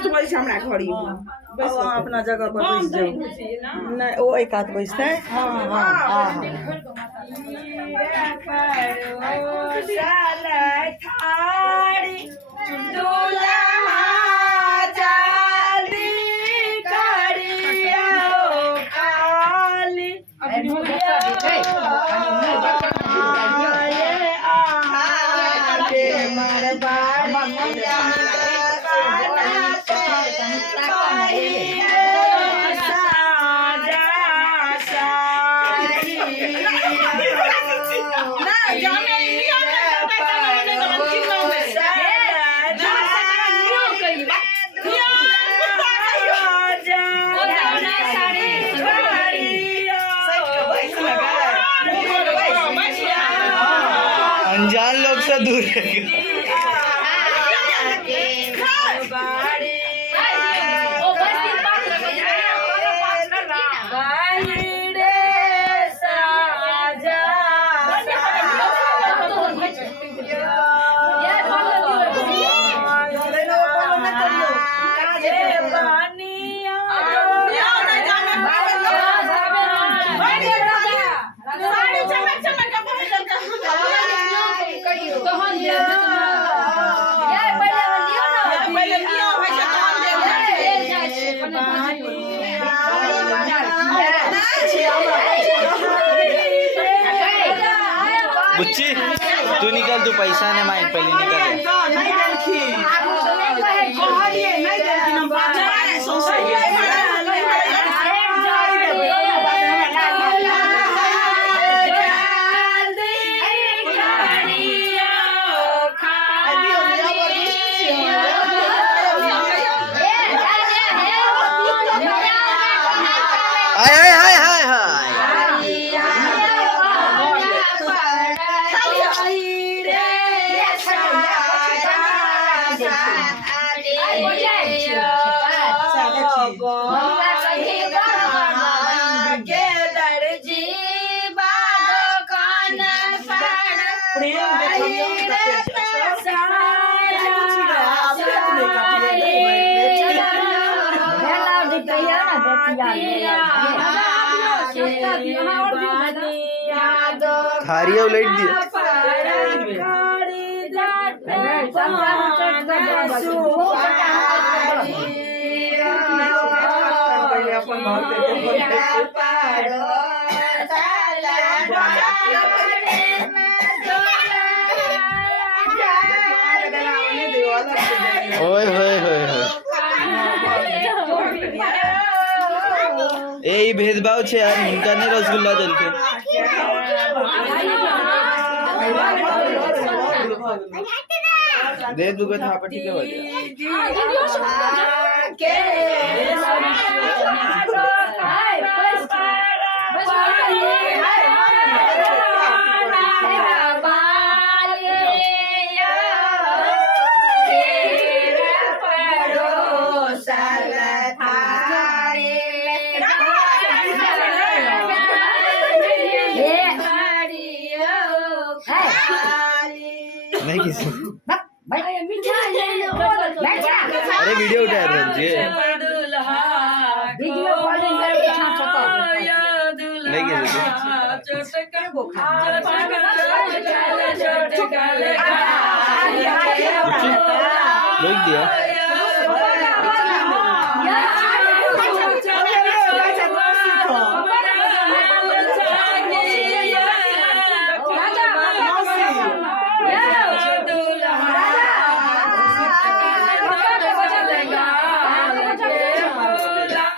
5 बजे हमरा घर अपना जगह पर बैस जाओ नहीं ओ एक हाथ बैसते हां हां अनजान लोग से दूर रहेगा। बुच्ची तू निकल, तू पैसा ने मांग पहले निकल। थारिया उलट दिया। ओए होए होए ए भेदभाव छे यार, इनका नहीं रसगुल्ला दल के दे दूंगा था पर ठीक है नहीं किसी अरे वीडियो उठा रहे हैं वीडियो कॉलिंग करके नहीं किसी लोग दिया